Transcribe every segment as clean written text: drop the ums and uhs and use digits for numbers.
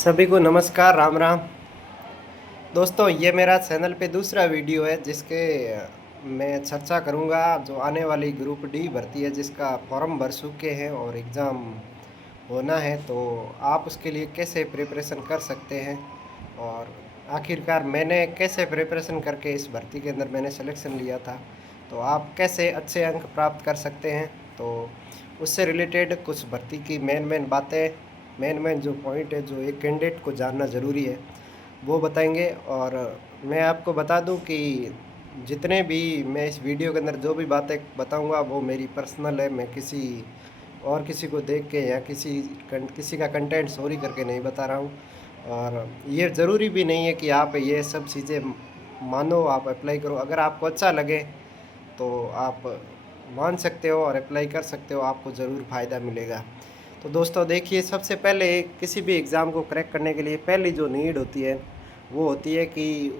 सभी को नमस्कार, राम राम। दोस्तों, ये मेरा चैनल पे दूसरा वीडियो है जिसके मैं चर्चा करूँगा जो आने वाली ग्रुप डी भर्ती है जिसका फॉर्म भर चुके हैं और एग्ज़ाम होना है, तो आप उसके लिए कैसे प्रिपरेशन कर सकते हैं और आखिरकार मैंने कैसे प्रिपरेशन करके इस भर्ती के अंदर मैंने सिलेक्शन लिया था, तो आप कैसे अच्छे अंक प्राप्त कर सकते हैं। तो उससे रिलेटेड कुछ भर्ती की मेन बातें, मेन जो पॉइंट है जो एक कैंडिडेट को जानना ज़रूरी है, वो बताएंगे। और मैं आपको बता दूं कि जितने भी मैं इस वीडियो के अंदर जो भी बातें बताऊंगा वो मेरी पर्सनल है, मैं किसी और किसी को देख के या किसी का कंटेंट चोरी करके नहीं बता रहा हूँ। और ये ज़रूरी भी नहीं है कि आप ये सब चीज़ें मानो, आप अप्लाई करो। अगर आपको अच्छा लगे तो आप मान सकते हो और अप्लाई कर सकते हो, आपको ज़रूर फ़ायदा मिलेगा। तो दोस्तों देखिए, सबसे पहले किसी भी एग्ज़ाम को क्रैक करने के लिए पहली जो नीड होती है वो होती है कि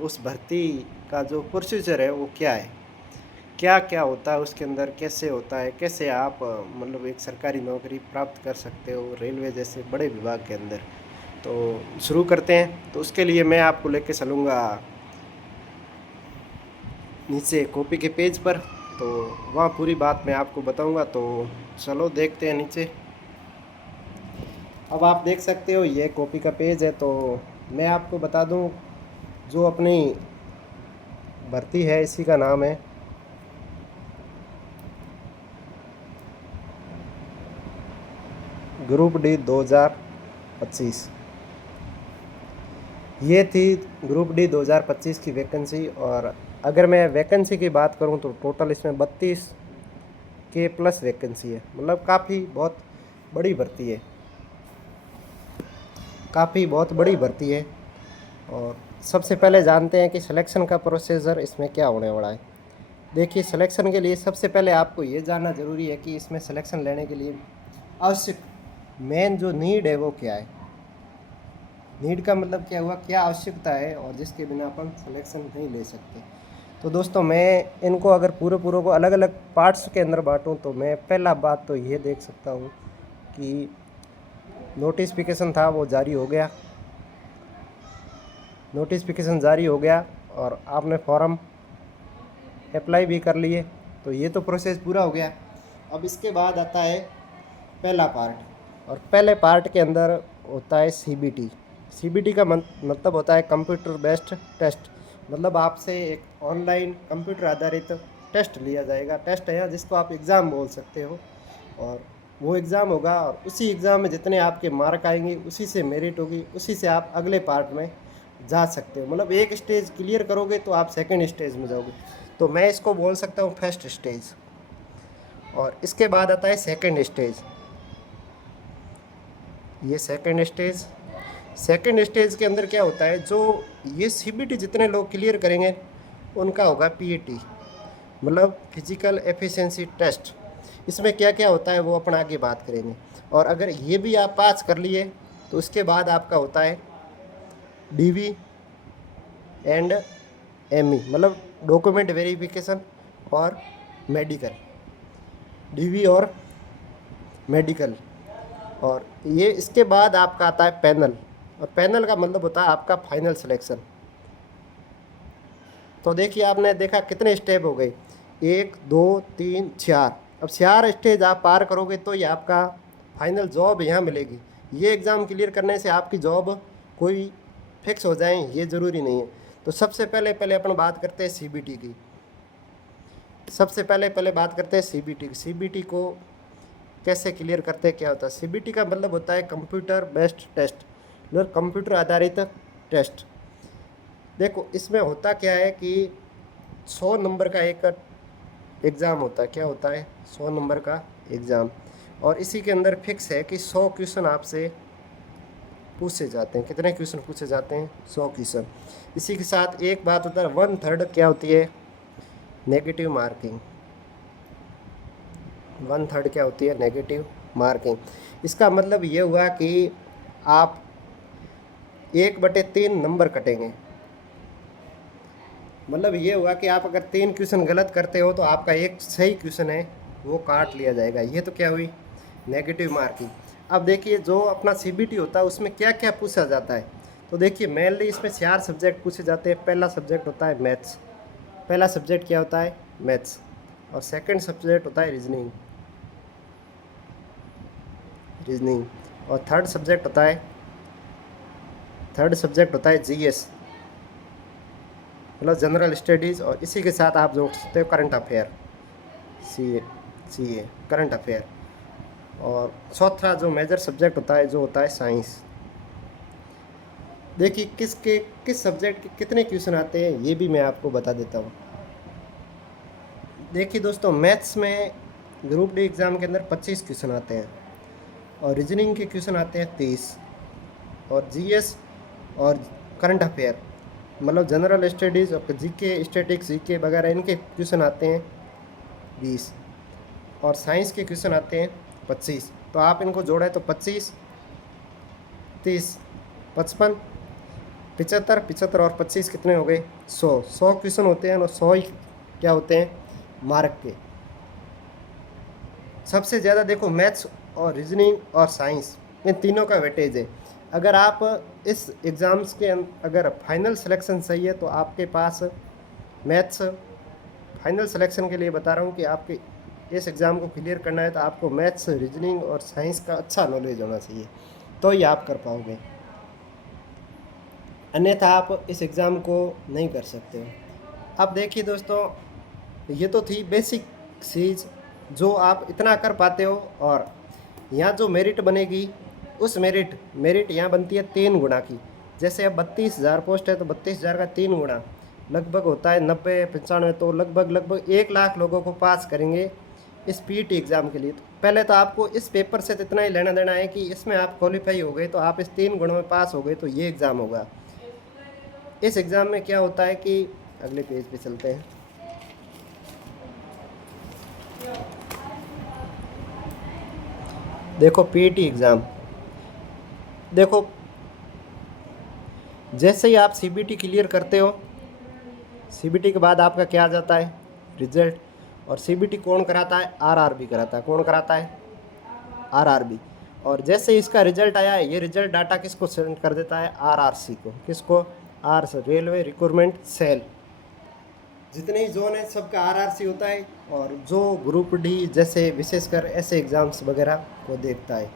उस भर्ती का जो प्रोसीजर है वो क्या है, क्या क्या होता है उसके अंदर, कैसे होता है, कैसे आप मतलब एक सरकारी नौकरी प्राप्त कर सकते हो रेलवे जैसे बड़े विभाग के अंदर। तो शुरू करते हैं। तो उसके लिए मैं आपको लेके चलूँगा नीचे कॉपी के पेज पर, तो वहाँ पूरी बात मैं आपको बताऊँगा। तो चलो देखते हैं नीचे। अब आप देख सकते हो ये कॉपी का पेज है। तो मैं आपको बता दूं, जो अपनी भर्ती है इसी का नाम है ग्रुप डी 2025। ये थी ग्रुप डी 2025 की वैकेंसी। और अगर मैं वैकेंसी की बात करूं तो टोटल इसमें 32 के प्लस वैकेंसी है, मतलब काफ़ी बहुत बड़ी भर्ती है, काफ़ी बहुत बड़ी भर्ती है। और सबसे पहले जानते हैं कि सिलेक्शन का प्रोसीजर इसमें क्या होने वाला है। देखिए, सिलेक्शन के लिए सबसे पहले आपको ये जानना ज़रूरी है कि इसमें सिलेक्शन लेने के लिए आवश्यक मेन जो नीड है वो क्या है। नीड का मतलब क्या हुआ, क्या आवश्यकता है और जिसके बिना अपन सिलेक्शन नहीं ले सकते। तो दोस्तों, मैं इनको अगर पूरे को अलग अलग पार्ट्स के अंदर बांटूं तो मैं पहला बात तो ये देख सकता हूँ कि नोटिफिकेशन था वो जारी हो गया, नोटिफिकेशन जारी हो गया और आपने फॉर्म अप्लाई भी कर लिए, तो ये तो प्रोसेस पूरा हो गया। अब इसके बाद आता है पहला पार्ट, और पहले पार्ट के अंदर होता है सीबीटी। सीबीटी का मतलब होता है कंप्यूटर बेस्ड टेस्ट, मतलब आपसे एक ऑनलाइन कंप्यूटर आधारित टेस्ट लिया जाएगा। टेस्ट है जिसको आप एग्ज़ाम बोल सकते हो, और वो एग्ज़ाम होगा और उसी एग्ज़ाम में जितने आपके मार्क आएंगे उसी से मेरिट होगी, उसी से आप अगले पार्ट में जा सकते हो। मतलब एक स्टेज क्लियर करोगे तो आप सेकंड स्टेज में जाओगे, तो मैं इसको बोल सकता हूँ फर्स्ट स्टेज। और इसके बाद आता है सेकंड स्टेज। ये सेकंड स्टेज के अंदर क्या होता है, जो ये सीबीटी जितने लोग क्लियर करेंगे उनका होगा पीएटी, मतलब फिजिकल एफिशिएंसी टेस्ट। इसमें क्या क्या होता है वो अपन आगे बात करेंगे। और अगर ये भी आप पास कर लिए तो उसके बाद आपका होता है डीवी एंड एमई, मतलब डॉक्यूमेंट वेरिफिकेशन और मेडिकल, डीवी और मेडिकल। और ये इसके बाद आपका आता है पैनल, और पैनल का मतलब होता है आपका फाइनल सिलेक्शन। तो देखिए, आपने देखा कितने स्टेप हो गए, 1 2 3 4। अब 4 स्टेज आप पार करोगे तो ये आपका फाइनल जॉब यहाँ मिलेगी। ये एग्ज़ाम क्लियर करने से आपकी जॉब कोई फिक्स हो जाए ये ज़रूरी नहीं है। तो सबसे पहले अपन बात करते हैं सीबीटी की। सबसे पहले बात करते हैं सीबीटी की। सीबीटी को कैसे क्लियर करते हैं, क्या होता है। सीबीटी का मतलब होता है कंप्यूटर बेस्ड टेस्ट, मतलब कंप्यूटर आधारित टेस्ट। देखो, इसमें होता क्या है कि 100 नंबर का एक एग्ज़ाम होता है। क्या होता है, 100 नंबर का एग्ज़ाम। और इसी के अंदर फिक्स है कि 100 क्वेश्चन आपसे पूछे जाते हैं। कितने क्वेश्चन पूछे जाते हैं, 100 क्वेश्चन। इसी के साथ एक बात होता है 1/3 क्या होती है, नेगेटिव मार्किंग। 1/3 क्या होती है, नेगेटिव मार्किंग। इसका मतलब ये हुआ कि आप 1/3 नंबर कटेंगे। मतलब ये हुआ कि आप अगर 3 क्वेश्चन गलत करते हो तो आपका एक सही क्वेश्चन है वो काट लिया जाएगा। ये तो क्या हुई, नेगेटिव मार्किंग। अब देखिए जो अपना सीबीटी होता है उसमें क्या क्या पूछा जाता है। तो देखिए मेनली इसमें 4 सब्जेक्ट पूछे जाते हैं। पहला सब्जेक्ट होता है मैथ्स। पहला सब्जेक्ट क्या होता है? मैथ्स। और सेकंड सब्जेक्ट होता है रीजनिंग। और थर्ड सब्जेक्ट होता है जीएस, मतलब जनरल स्टडीज़। और इसी के साथ आप जोड़ सकते हो करंट अफेयर, सी ए करंट अफेयर। और चौथा जो मेजर सब्जेक्ट होता है जो होता है साइंस। देखिए किस सब्जेक्ट के कितने क्वेश्चन आते हैं ये भी मैं आपको बता देता हूँ। देखिए दोस्तों, मैथ्स में ग्रुप डी एग्ज़ाम के अंदर 25 क्वेश्चन आते हैं, और रीजनिंग के क्वेश्चन आते हैं 30, और जीएस और करंट अफेयर मतलब जनरल स्टडीज़ और जीके स्टैटिक्स जीके वगैरह इनके क्वेश्चन आते हैं 20, और साइंस के क्वेश्चन आते हैं 25। तो आप इनको जोड़े तो 25, 30, 55, 75, 75 और 25 कितने हो गए? 100 क्वेश्चन होते हैं, और 100 ही क्या होते हैं? मार्क के। सबसे ज़्यादा देखो मैथ्स और रीजनिंग और साइंस इन तीनों का वेटेज है। अगर आप इस एग्ज़ाम्स के अगर फाइनल सिलेक्शन सही है तो आपके पास मैथ्स, फाइनल सिलेक्शन के लिए बता रहा हूँ कि आपके इस एग्ज़ाम को क्लियर करना है तो आपको मैथ्स, रीजनिंग और साइंस का अच्छा नॉलेज होना चाहिए, तो ही आप कर पाओगे, अन्यथा आप इस एग्ज़ाम को नहीं कर सकते हो। अब देखिए दोस्तों, ये तो थी बेसिक चीज़ जो आप इतना कर पाते हो। और यहाँ जो मेरिट बनेगी उस मेरिट यहाँ बनती है 3 गुना की। जैसे अब 32,000 पोस्ट है तो 32,000 का 3 गुना लगभग होता है 90-95, तो लगभग 1 लाख लोगों को पास करेंगे इस पीईटी एग्ज़ाम के लिए। तो पहले तो आपको इस पेपर से तो इतना ही लेना देना है कि इसमें आप क्वालिफाई हो गए, तो आप इस 3 गुणों में पास हो गए तो ये एग्ज़ाम होगा। इस एग्ज़ाम में क्या होता है कि अगले पेज पे चलते हैं। देखो पीईटी एग्ज़ाम, देखो जैसे ही आप सीबीटी क्लियर करते हो, सीबीटी के बाद आपका क्या आ जाता है? रिजल्ट। और सीबीटी कौन कराता है? आरआरबी कराता है। कौन कराता है? आरआरबी। और जैसे इसका रिजल्ट आया है, ये रिजल्ट डाटा किसको सेंड कर देता है? आरआरसी को। किसको? Railway recruitment cell. जितने ही जोन है सबका आरआरसी होता है, और जो ग्रुप डी जैसे विशेषकर ऐसे एग्ज़ाम्स वगैरह को देखता है।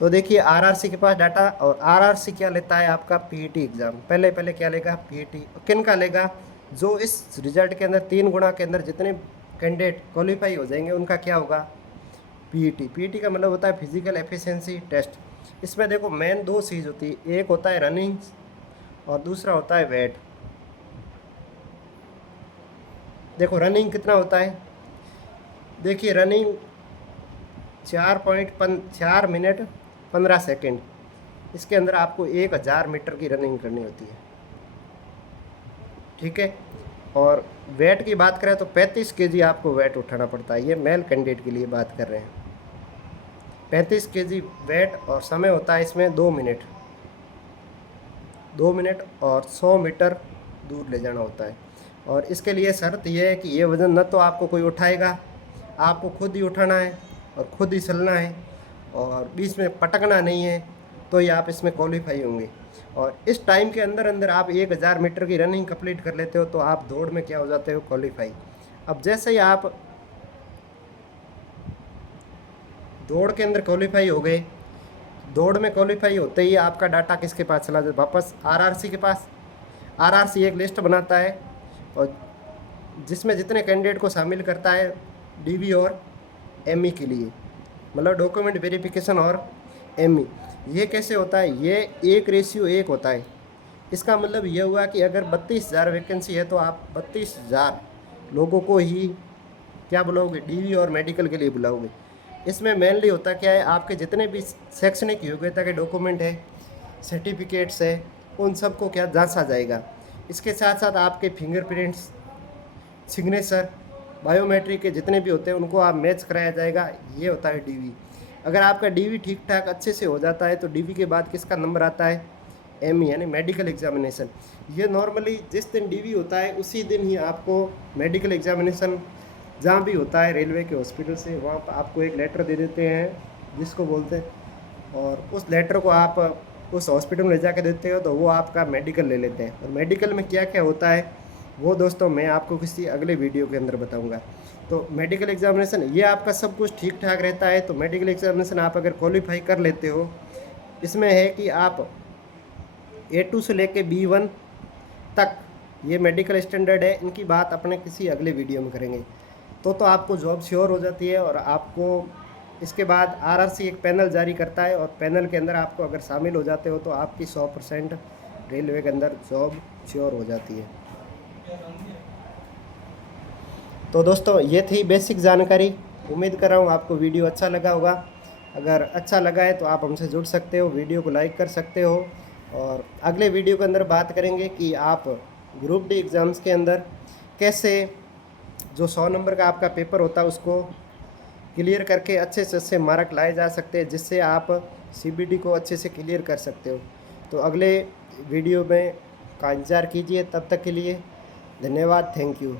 तो देखिए आरआरसी के पास डाटा, और आरआरसी क्या लेता है? आपका पीईटी एग्ज़ाम। पहले क्या लेगा? पीईटी। किन का लेगा? जो इस रिजल्ट के अंदर 3 गुना के अंदर जितने कैंडिडेट क्वालिफाई हो जाएंगे उनका क्या होगा? पीईटी। पीईटी का मतलब होता है फिजिकल एफिशिएंसी टेस्ट। इसमें देखो मेन 2 चीज़ होती है, एक होता है रनिंग और दूसरा होता है वेट। देखो रनिंग कितना होता है? देखिए रनिंग 4 मिनट 15 सेकेंड। इसके अंदर आपको 1000 मीटर की रनिंग करनी होती है, ठीक है। और वेट की बात करें तो 35 केजी आपको वेट उठाना पड़ता है। ये मेल कैंडिडेट के लिए बात कर रहे हैं। 35 केजी वेट, और समय होता है इसमें 2 मिनट। 2 मिनट और 100 मीटर दूर ले जाना होता है। और इसके लिए शर्त यह है कि ये वज़न न तो आपको कोई उठाएगा, आपको खुद ही उठाना है और खुद ही चलना है, और बीच में पटकना नहीं है, तो ये आप इसमें क्वालिफाई होंगे। और इस टाइम के अंदर अंदर आप 1000 मीटर की रनिंग कंप्लीट कर लेते हो तो आप दौड़ में क्या हो जाते हो? क्वालिफाई। अब जैसे ही आप दौड़ के अंदर क्वालिफाई हो गए, दौड़ में क्वालिफाई होते ही आपका डाटा किसके पास चला जाए? वापस आरआरसी के पास। आरआरसी एक लिस्ट बनाता है, और जिसमें जितने कैंडिडेट को शामिल करता है डीवी और एमई के लिए, मतलब डॉक्यूमेंट वेरिफिकेशन और एमई। ये कैसे होता है? ये 1:1 होता है। इसका मतलब ये हुआ कि अगर 32,000 वैकेंसी है तो आप 32,000 लोगों को ही क्या बुलाओगे? डीवी और मेडिकल के लिए बुलाओगे। इसमें मेनली होता क्या है? आपके जितने भी शैक्षणिक योग्यता के डॉक्यूमेंट है, सर्टिफिकेट्स है, उन सबको क्या जांचा जाएगा। इसके साथ साथ आपके फिंगरप्रिंट्स, सिग्नेचर, बायोमेट्रिक के जितने भी होते हैं उनको आप मैच कराया जाएगा। ये होता है डीवी। अगर आपका डीवी ठीक ठाक अच्छे से हो जाता है तो डीवी के बाद किसका नंबर आता है? एमई यानी मेडिकल एग्जामिनेशन। ये नॉर्मली जिस दिन डीवी होता है उसी दिन ही आपको मेडिकल एग्जामिनेशन जहाँ भी होता है रेलवे के हॉस्पिटल से, वहाँ पर आपको एक लेटर दे देते हैं जिसको बोलते हैं और उस लेटर को आप उस हॉस्पिटल में ले जाके देते हो तो वो आपका मेडिकल ले लेते हैं। और मेडिकल में क्या क्या होता है वो दोस्तों मैं आपको किसी अगले वीडियो के अंदर बताऊंगा। तो मेडिकल एग्जामिनेशन ये आपका सब कुछ ठीक ठाक रहता है। तो मेडिकल एग्जामिनेशन आप अगर क्वालिफाई कर लेते हो, इसमें है कि आप A2 से लेके B1 तक ये मेडिकल स्टैंडर्ड है। इनकी बात अपने किसी अगले वीडियो में करेंगे। तो आपको जॉब श्योर हो जाती है। और आपको इसके बाद RRC एक पैनल जारी करता है और पैनल के अंदर आपको अगर शामिल हो जाते हो तो आपकी 100% रेलवे के अंदर जॉब श्योर हो जाती है। तो दोस्तों ये थी बेसिक जानकारी। उम्मीद कर रहा हूँ आपको वीडियो अच्छा लगा होगा। अगर अच्छा लगा है तो आप हमसे जुड़ सकते हो, वीडियो को लाइक कर सकते हो। और अगले वीडियो के अंदर बात करेंगे कि आप ग्रुप डी एग्ज़ाम्स के अंदर कैसे जो 100 नंबर का आपका पेपर होता है उसको क्लियर करके अच्छे से अच्छे मार्क लाए जा सकते हैं, जिससे आप CBT को अच्छे से क्लियर कर सकते हो। तो अगले वीडियो में का इंतज़ार कीजिए। तब तक के लिए धन्यवाद। Thank you.